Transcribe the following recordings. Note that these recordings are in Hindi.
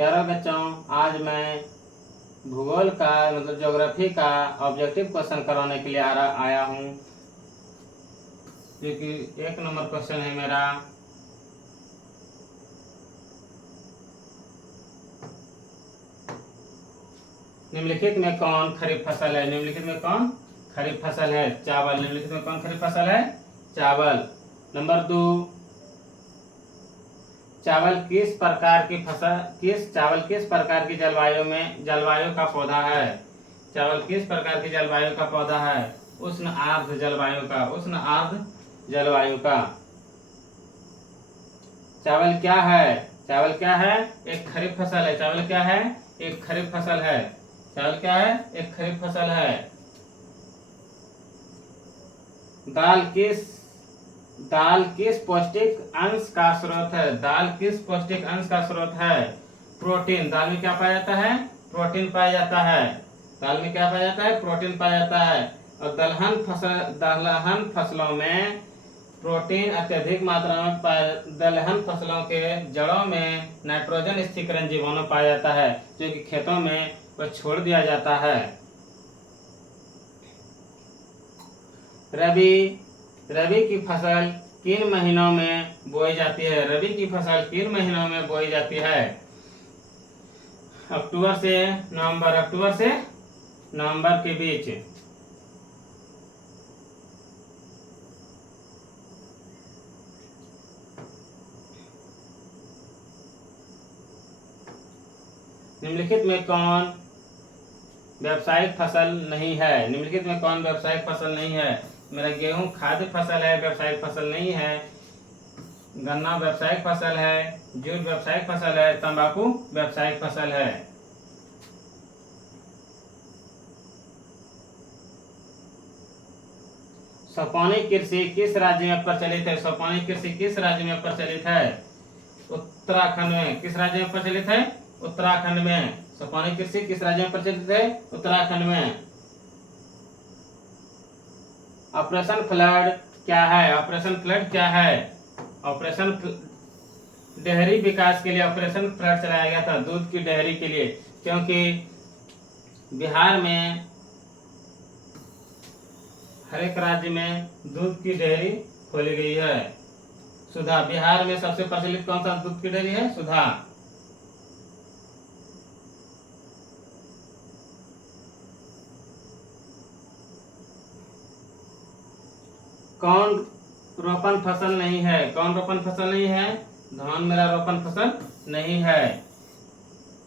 प्यारे बच्चों, आज मैं भूगोल का मतलब ज्योग्राफी का ऑब्जेक्टिव क्वेश्चन करवाने के लिए आया हूँ, जो कि 1 नंबर क्वेश्चन है मेरा। निम्नलिखित में कौन खरीफ फसल है? निम्नलिखित में कौन खरीफ फसल है? चावल। निम्नलिखित में कौन खरीफ फसल है? चावल। नंबर 2, चावल किस प्रकार की जलवायु का पौधा है? चावल किस प्रकार की जलवायु का पौधा है? उष्ण आर्द्र जलवायु का। चावल क्या है? चावल क्या है? एक खरीफ फसल है। चावल क्या है? एक खरीफ फसल है। चावल क्या है? एक खरीफ फसल है। दाल किस पौष्टिक अंश का स्रोत है? दाल किस पौष्टिक अंश का स्रोत है? प्रोटीन। दाल में क्या पाया जाता है? प्रोटीन पाया जाता है। दाल में क्या पाया जाता है? प्रोटीन पाया जाता है। और दलहन फसलों में प्रोटीन अत्यधिक मात्रा में दलहन फसलों के जड़ों में नाइट्रोजन स्थिरीकरण जीवाणु पाया जाता है, जो कि खेतों में वह छोड़ दिया जाता है। रबी की फसल किन महीनों में बोई जाती है? रबी की फसल किन महीनों में बोई जाती है? अक्टूबर से नवंबर के बीच। निम्नलिखित में कौन व्यावसायिक फसल नहीं है? निम्नलिखित में कौन व्यावसायिक फसल नहीं है? मेरा गेहूं खाद्य फसल है, व्यावसायिक फसल नहीं है। गन्ना व्यावसायिक फसल है, जूट व्यावसायिक फसल है, तंबाकू व्यावसायिक फसल है। सोपानी कृषि किस राज्य में प्रचलित है? सोपानी कृषि किस राज्य में प्रचलित है? उत्तराखंड में। किस राज्य में प्रचलित है? उत्तराखंड में। सोपानी कृषि किस राज्य में प्रचलित है? उत्तराखंड में। ऑपरेशन फ्लड क्या है? ऑपरेशन फ्लड क्या है? ऑपरेशन डेयरी विकास के लिए ऑपरेशन फ्लड चलाया गया था, दूध की डेयरी के लिए, क्योंकि बिहार में हर एक राज्य में दूध की डेयरी खोली गई है। सुधा। बिहार में सबसे प्रचलित कौन सा दूध की डेयरी है? सुधा। कौन रोपण फसल नहीं है? कौन रोपण फसल नहीं है? धान मेरा रोपण फसल नहीं है।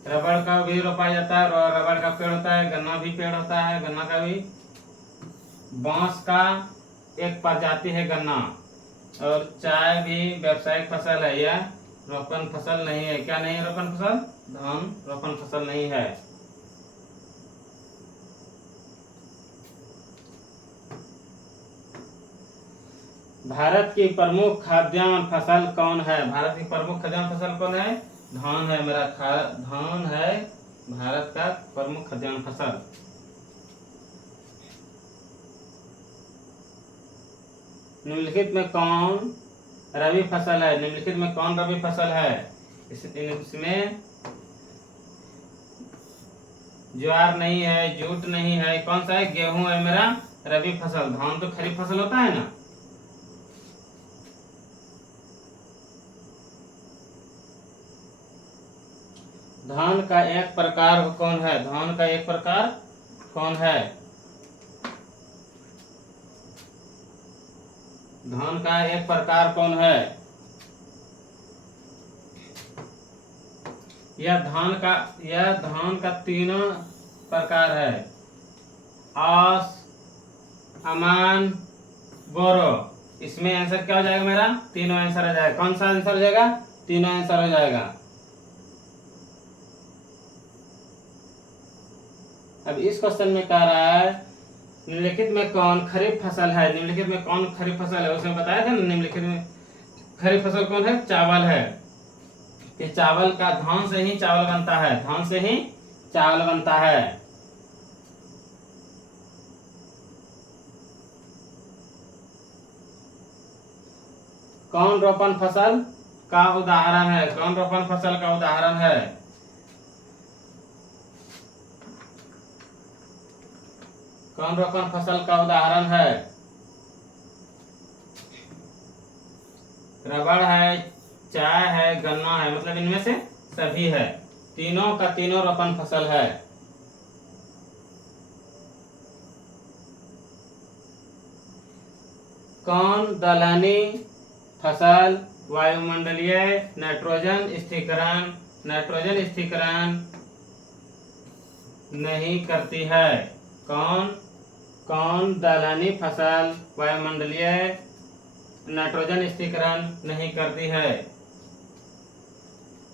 रबड़ का भी रोपा जाता है, रबड़ का पेड़ होता है। गन्ना भी पेड़ होता है, गन्ना का भी। बांस का एक प्रजाति है गन्ना। और चाय भी व्यावसायिक फसल है। यह रोपण फसल नहीं है। क्या नहीं है रोपण फसल? धान रोपण फसल नहीं है। भारत की प्रमुख खाद्यान्न फसल कौन है? भारत की प्रमुख खाद्यान्न फसल कौन है? धान है मेरा। धान है भारत का प्रमुख खाद्यान्न फसल। निम्नलिखित में कौन रबी फसल है? निम्नलिखित में कौन रबी फसल है? इसमें ज्वार नहीं है, जूट नहीं है। कौन सा है? गेहूं है मेरा रबी फसल। धान तो खरीफ फसल होता है ना। धान का एक प्रकार कौन है? धान का एक प्रकार कौन है? धान का एक प्रकार कौन है? यह धान का 3 प्रकार है। आस, अमान, बोरो। इसमें आंसर क्या हो जाएगा मेरा? तीनों आंसर हो जाएगा। कौन सा आंसर हो जाएगा? तीनों आंसर हो जाएगा। अब इस क्वेश्चन में कह रहा है निम्नलिखित में कौन खरीफ फसल है? निम्नलिखित में कौन खरीफ फसल है? उसमें बताया था ना, निम्नलिखित में खरीफ फसल कौन है? चावल है। कि चावल का धान से ही चावल बनता है। धान से ही चावल बनता है। कौन रोपण फसल का उदाहरण है? कौन रोपण फसल का उदाहरण है? कौन रोपण फसल का उदाहरण है? रबड़ है, चाय है, गन्ना है, मतलब इनमें से सभी है। तीनों का तीनों रोपण फसल है। कौन दलहनी फसल वायुमंडलीय नाइट्रोजन स्थिरीकरण नहीं करती है? कौन दलहनी फसल वायुमंडलीय नाइट्रोजन स्थिरीकरण नहीं करती है?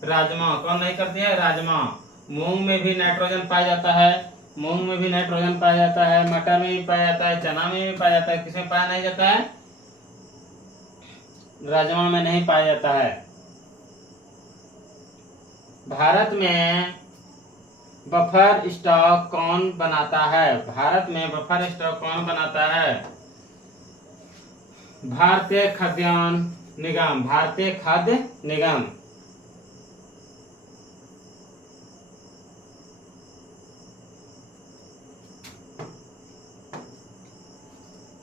राजमा। कौन नहीं करती है? राजमा। मूंग में भी नाइट्रोजन पाया जाता है, मूंग में भी नाइट्रोजन पाया जाता है, मटर में भी पाया जाता है, चना में भी पाया जाता है। किसमें पाया नहीं जाता है? राजमा में नहीं पाया जाता है। भारत में बफर स्टॉक कौन बनाता है? भारत में बफर स्टॉक कौन बनाता है? भारतीय खाद्यान्न निगम। भारतीय खाद्य निगम।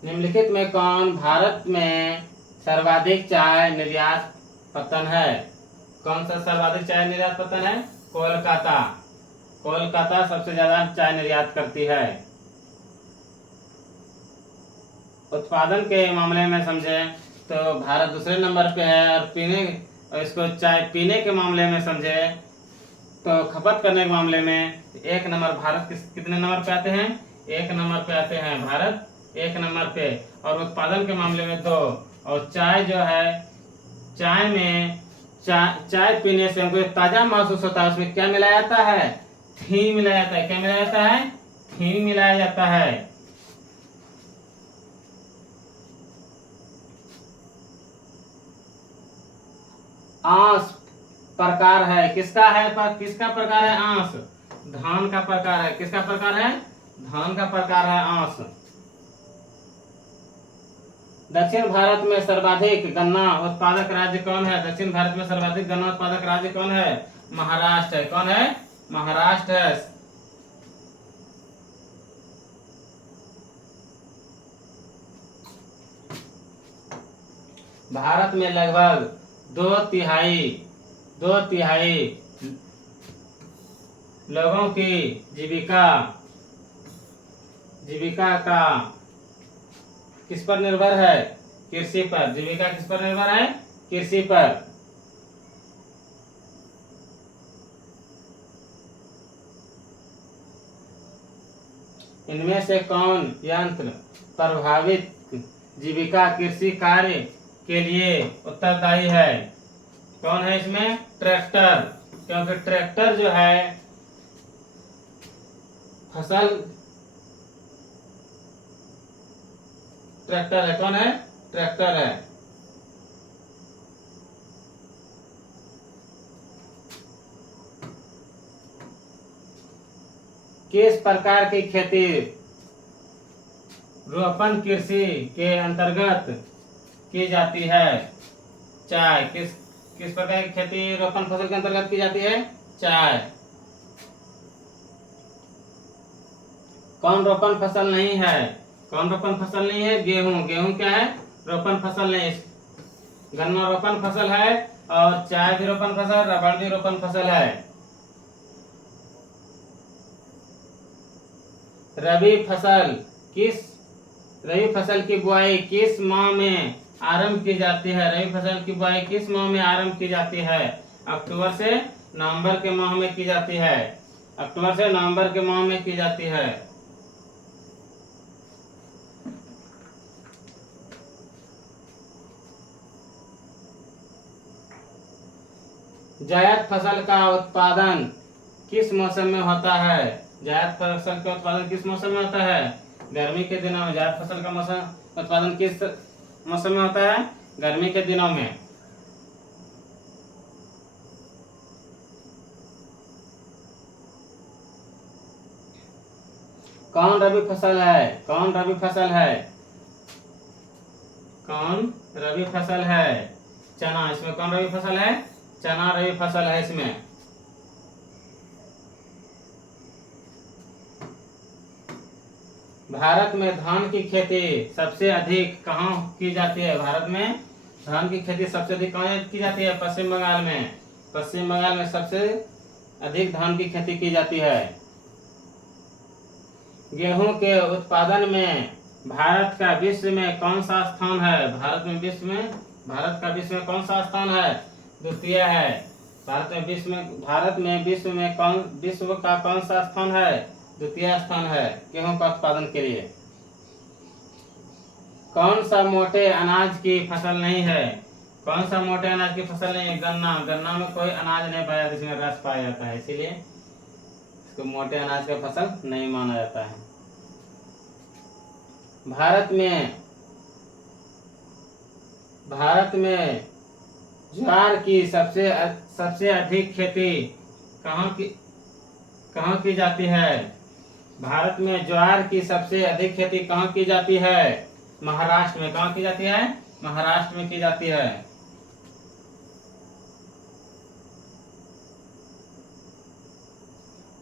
निम्नलिखित में कौन भारत में सर्वाधिक चाय निर्यात पतन है? कौन सा सर्वाधिक चाय निर्यात पतन है? कोलकाता। कोलकाता सबसे ज्यादा चाय निर्यात करती है। उत्पादन के मामले में समझे तो भारत दूसरे नंबर पे है, और इसको चाय पीने के मामले में समझे तो खपत करने के मामले में एक नंबर भारत कितने नंबर पे आते हैं? एक नंबर पे आते हैं भारत, एक नंबर पे। और उत्पादन के मामले में 2। और चाय जो है, चाय में चाय पीने से हमको ताजा महसूस होता है। उसमें क्या मिलाया जाता है? थीम मिलाया जाता है। क्या मिलाया जाता है? थीम मिलाया जाता है। आंस प्रकार है, किसका है? किसका प्रकार है? आंस। धान का प्रकार है। किसका प्रकार है? धान का प्रकार है आंस। दक्षिण भारत में सर्वाधिक गन्ना उत्पादक राज्य कौन है? दक्षिण भारत में सर्वाधिक गन्ना उत्पादक राज्य कौन है? महाराष्ट्र है। कौन है? महाराष्ट्र है। भारत में लगभग 2/3 लोगों की जीविका का किस पर निर्भर है? कृषि पर। जीविका किस पर निर्भर है? कृषि पर। इनमें से कौन यंत्र प्रभावित जीविका कृषि कार्य के लिए उत्तरदायी है? कौन है इसमें? ट्रैक्टर। क्योंकि ट्रैक्टर जो है फसल, ट्रैक्टर है। कौन है? ट्रैक्टर है। किस प्रकार की खेती रोपण कृषि के अंतर्गत की जाती है? चाय। किस प्रकार की खेती रोपण फसल के अंतर्गत की जाती है? चाय। कौन रोपण फसल नहीं है? कौन रोपण फसल नहीं है? गेहूं। गेहूं क्या है? रोपण फसल नहीं। गन्ना रोपण फसल है, और चाय भी रोपण फसल, रबड़ भी रोपण फसल है। रबी फसल की बुआई किस माह में आरंभ की जाती है? रबी फसल की बुआई किस माह में आरंभ की जाती है? अक्टूबर से नवंबर के माह में की जाती है। अक्टूबर से नवंबर के माह में की जाती है। जायद फसल का उत्पादन किस मौसम में होता है? जायद फसल का उत्पादन किस मौसम में होता है? गर्मी के दिनों में। जायद फसल का उत्पादन किस मौसम में होता है? गर्मी के दिनों में। कौन रबी फसल है? कौन रबी फसल है? कौन रबी फसल है? चना। इसमें कौन रबी फसल है? चना रबी फसल है इसमें। भारत में धान की खेती सबसे अधिक कहाँ की जाती है? भारत में धान की खेती सबसे अधिक कहाँ की जाती है? पश्चिम बंगाल में। पश्चिम बंगाल में सबसे अधिक धान की खेती की जाती है। गेहूं के उत्पादन में भारत का विश्व में कौन सा स्थान है? भारत का विश्व में कौन सा स्थान है? द्वितीय है। विश्व का कौन सा स्थान है? द्वितीय स्थान है गेहूं का उत्पादन के लिए। कौन सा मोटे अनाज की फसल नहीं है? कौन सा मोटे अनाज की फसल नहीं है? गन्ना। गन्ना में कोई अनाज नहीं पाया जिसमें रस पाया जाता है, इसीलिए इसको मोटे अनाज का फसल नहीं माना जाता है। भारत में ज्वार की सबसे अधिक खेती कहाँ की जाती है? भारत में ज्वार की सबसे अधिक खेती कहाँ की जाती है? महाराष्ट्र में। कहाँ की जाती है? महाराष्ट्र में की जाती है।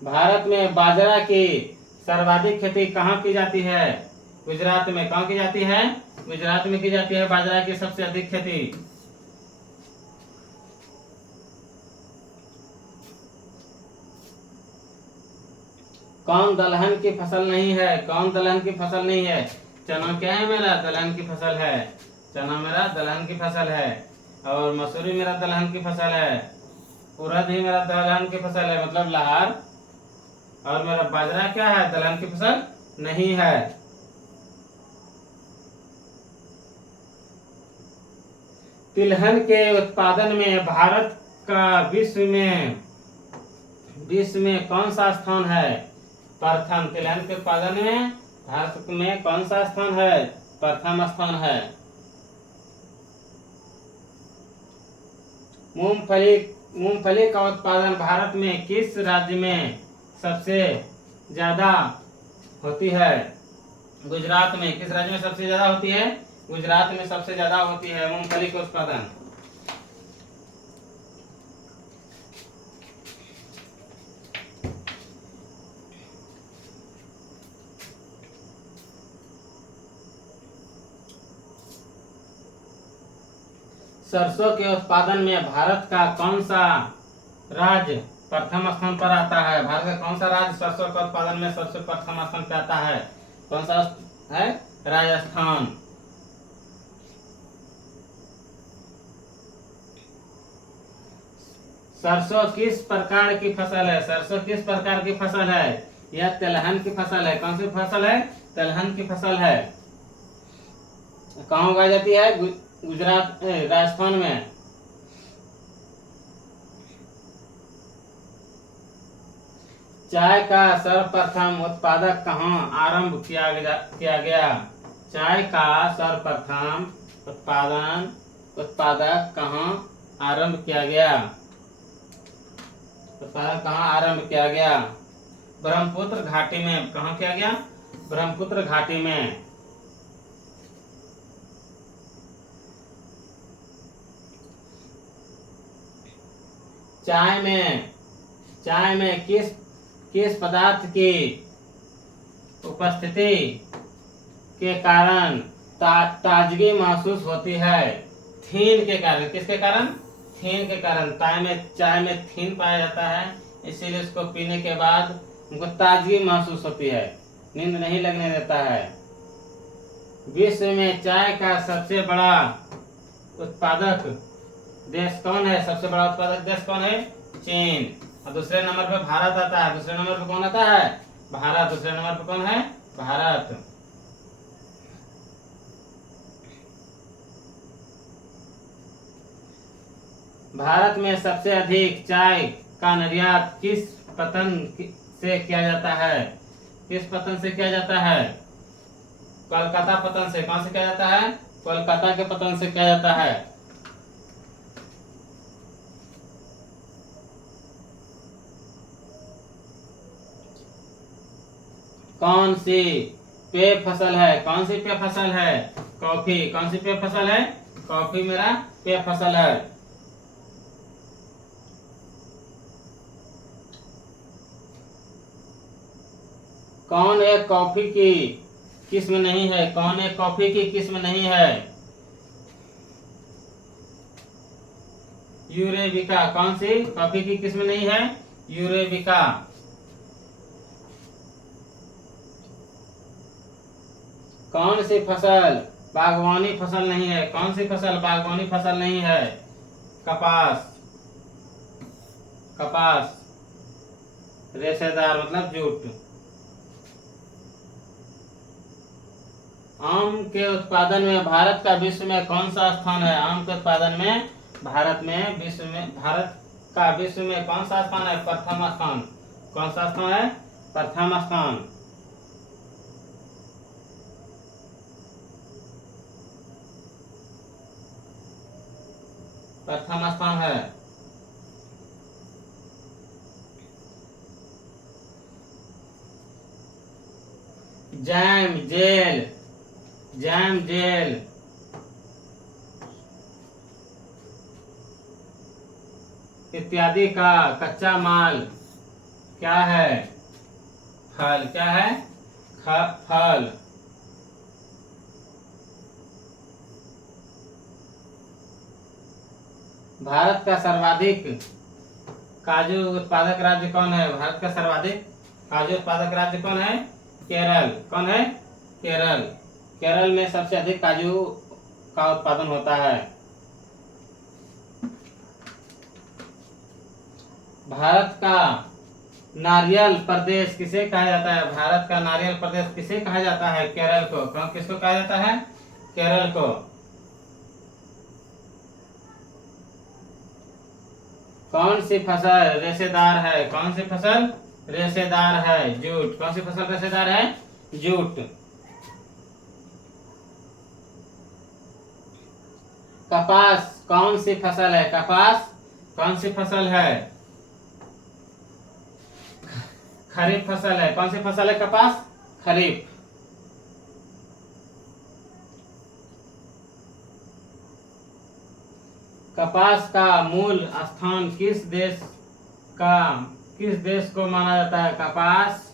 भारत में बाजरा की सर्वाधिक खेती कहाँ की जाती है? गुजरात में। कहाँ की जाती है? गुजरात में की जाती है बाजरा की सबसे अधिक खेती। कौन दलहन की फसल नहीं है? कौन दलहन की फसल नहीं है? चना क्या है मेरा? दलहन की फसल है। चना मेरा दलहन की फसल है। और मसूरी मेरा दलहन की फसल है। उड़द ही मेरा दलहन की फसल है, मतलब लहार। और मेरा बाजरा क्या है? दलहन की फसल नहीं है। तिलहन के उत्पादन में भारत का विश्व में कौन सा स्थान है? प्रथम। तिलहन के उत्पादन में भारत में कौन सा स्थान है? प्रथम स्थान है। मूंगफली का उत्पादन भारत में किस राज्य में सबसे ज्यादा होती है? गुजरात में। किस राज्य में सबसे ज्यादा होती है? गुजरात में सबसे ज्यादा होती है मूंगफली का उत्पादन। सरसों के उत्पादन में भारत का कौन सा राज्य प्रथम स्थान पर आता है? भारत का कौन सा राज्य सरसों के उत्पादन में सबसे प्रथम स्थान पर आता है? कौन सा है? राजस्थान। सरसों किस प्रकार की फसल है? सरसों किस प्रकार की फसल है? यह तिलहन की फसल है। कौन सी फसल है? तिलहन की फसल है। कहाँ उगाई जाती है? गुजरात, राजस्थान में। चाय का सर्वप्रथम उत्पादक कहाँ आरंभ किया गया? चाय का सर्वप्रथम उत्पादक कहाँ आरंभ किया गया? उत्पादक कहाँ आरंभ किया गया? ब्रह्मपुत्र घाटी में। कहाँ किया गया? ब्रह्मपुत्र घाटी में। चाय में किस पदार्थ की उपस्थिति के कारण ताजगी महसूस होती है? थीन के कारण। किसके कारण? थीन के कारण। चाय में थीन पाया जाता है, इसीलिए उसको पीने के बाद उनको ताजगी महसूस होती है, नींद नहीं लगने देता है। विश्व में चाय का सबसे बड़ा उत्पादक देश कौन है? सबसे बड़ा उत्पादक देश कौन है? चीन। और दूसरे नंबर पे भारत आता है। दूसरे नंबर पे कौन आता है? भारत। दूसरे नंबर पे कौन है? भारत। भारत में सबसे अधिक चाय का निर्यात किस पतन से किया जाता है? किस पतन से किया जाता है? कोलकाता पतन से। कौन से किया जाता है? कोलकाता के पतन से किया जाता है। कौन सी पेय फसल है? कौन सी पेय फसल है? कॉफी। कौन सी पेय फसल है? कॉफी मेरा पेय फसल है। कौन एक कॉफी की किस्म नहीं है? कौन एक कॉफी की किस्म नहीं है? यूरेबिका। कौन सी कॉफी की किस्म नहीं है? यूरेबिका। कौन सी फसल बागवानी फसल नहीं है? कौन सी फसल बागवानी फसल नहीं है? कपास। कपास रेशेदार मतलब जूट। आम के उत्पादन में भारत का विश्व में कौन सा स्थान है? आम के उत्पादन में भारत का विश्व में कौन सा स्थान है? प्रथम स्थान। कौन सा स्थान है? प्रथम स्थान। प्रथम स्थान है। Jam jail. जैम जेल इत्यादि का कच्चा माल क्या है? फल। क्या है? फल। भारत का सर्वाधिक काजू उत्पादक राज्य कौन है? भारत का सर्वाधिक काजू उत्पादक राज्य कौन है? केरल। कौन है? केरल। केरल में सबसे अधिक काजू का उत्पादन होता है। भारत का नारियल प्रदेश किसे कहा जाता है? भारत का नारियल प्रदेश किसे कहा जाता है? केरल को। किसको कहा जाता है? केरल को। कौन सी फसल रेशेदार है? कौन सी फसल रेशेदार है? जूट। कौन सी फसल रेशेदार है? जूट। कपास कौन सी फसल है? कपास कौन सी फसल है? खरीफ फसल है। कौन सी फसल है? कपास खरीफ। कपास का मूल स्थान किस देश को माना जाता है? कपास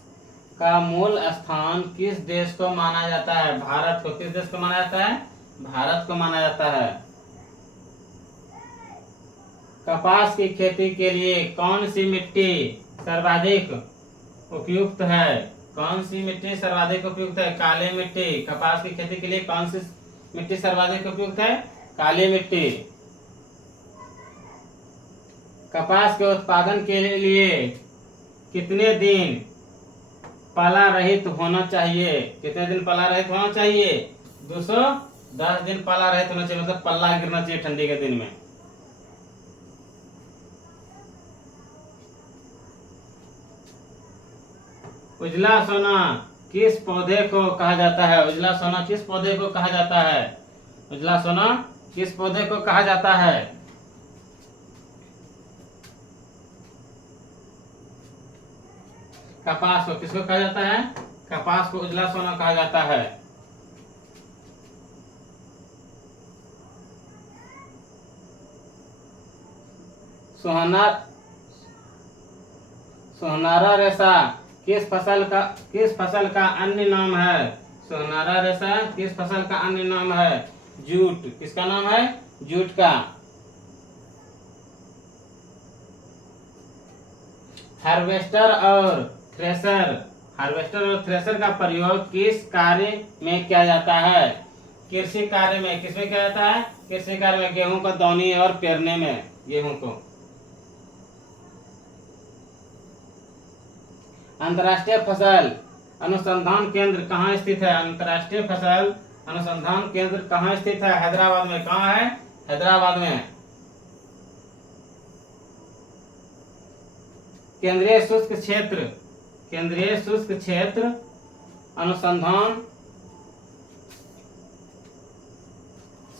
का मूल स्थान किस देश को माना जाता है? भारत को। किस देश को माना जाता है? भारत को माना जाता है। कपास की खेती के लिए कौन सी मिट्टी सर्वाधिक उपयुक्त है? कौन सी मिट्टी सर्वाधिक उपयुक्त है? काली मिट्टी। कपास की खेती के लिए कौन सी मिट्टी सर्वाधिक उपयुक्त है? काली मिट्टी। कपास के उत्पादन के लिए कितने दिन पाला रहित होना चाहिए? कितने दिन पाला रहित होना चाहिए? 210 दिन पाला रहित होना चाहिए, मतलब पल्ला गिरना चाहिए ठंडी के दिन में। उजला सोना किस पौधे को कहा जाता है? उजला सोना किस पौधे को कहा जाता है? उजला सोना किस पौधे को कहा जाता है? कपास को। किसको कहा जाता है? कपास को उजला सोना कहा जाता है। सोहनारा रेशा किस फसल का अन्य नाम है? सोहनारा रेशा किस फसल का अन्य नाम है? जूट। किसका नाम है? जूट का। हार्वेस्टर और थ्रेशर का प्रयोग किस कार्य में किया जाता है? कृषि कार्य में। किसमें किया जाता है? कृषि कार्य में। गेहूं को दौनी और पेरने में। गेहूं को। अंतर्राष्ट्रीय फसल अनुसंधान केंद्र कहाँ स्थित है? अंतर्राष्ट्रीय फसल अनुसंधान केंद्र कहाँ स्थित है? हैदराबाद में। कहाँ है? हैदराबाद में। केंद्रीय शुष्क क्षेत्र अनुसंधान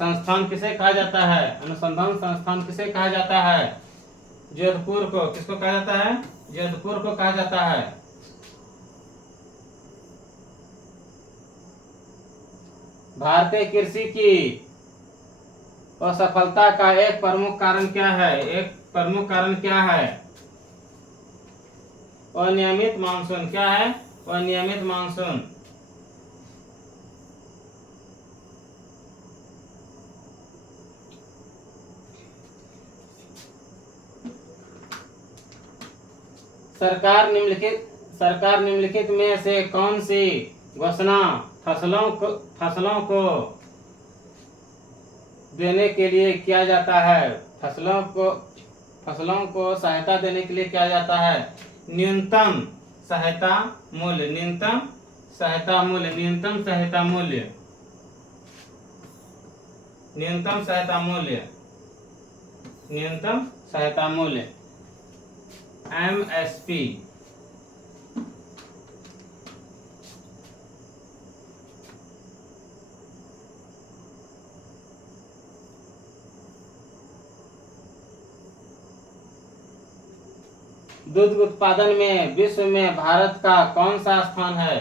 संस्थान किसे कहा जाता है? अनुसंधान संस्थान किसे कहा जाता है? जोधपुर को। किसको कहा जाता है? जोधपुर को कहा जाता है। भारतीय कृषि की असफलता का एक प्रमुख कारण क्या है? अनियमित मानसून। क्या है? अनियमित मानसून। सरकार निम्नलिखित में से कौन सी घोषणा फसलों को देने के लिए किया जाता है? फसलों को सहायता देने के लिए किया जाता है। न्यूनतम सहायता मूल्य, न्यूनतम सहायता मूल्य, न्यूनतम सहायता मूल्य, न्यूनतम सहायता मूल्य, न्यूनतम सहायता मूल्य, MSP। दूध उत्पादन में विश्व में भारत का कौन सा स्थान है?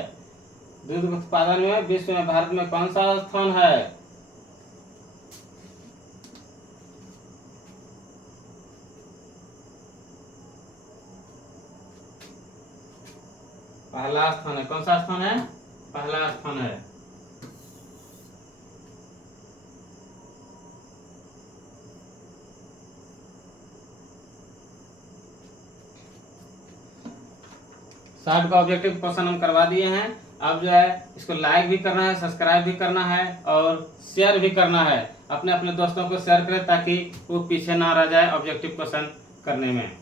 दूध उत्पादन में विश्व में भारत में कौन सा स्थान है? पहला स्थान है। कौन सा स्थान है? पहला स्थान है। शॉर्ट का ऑब्जेक्टिव क्वेश्चन हम करवा दिए हैं। अब जो है इसको लाइक भी करना है, सब्सक्राइब भी करना है और शेयर भी करना है। अपने अपने दोस्तों को शेयर करें ताकि वो पीछे ना रह जाए ऑब्जेक्टिव क्वेश्चन करने में।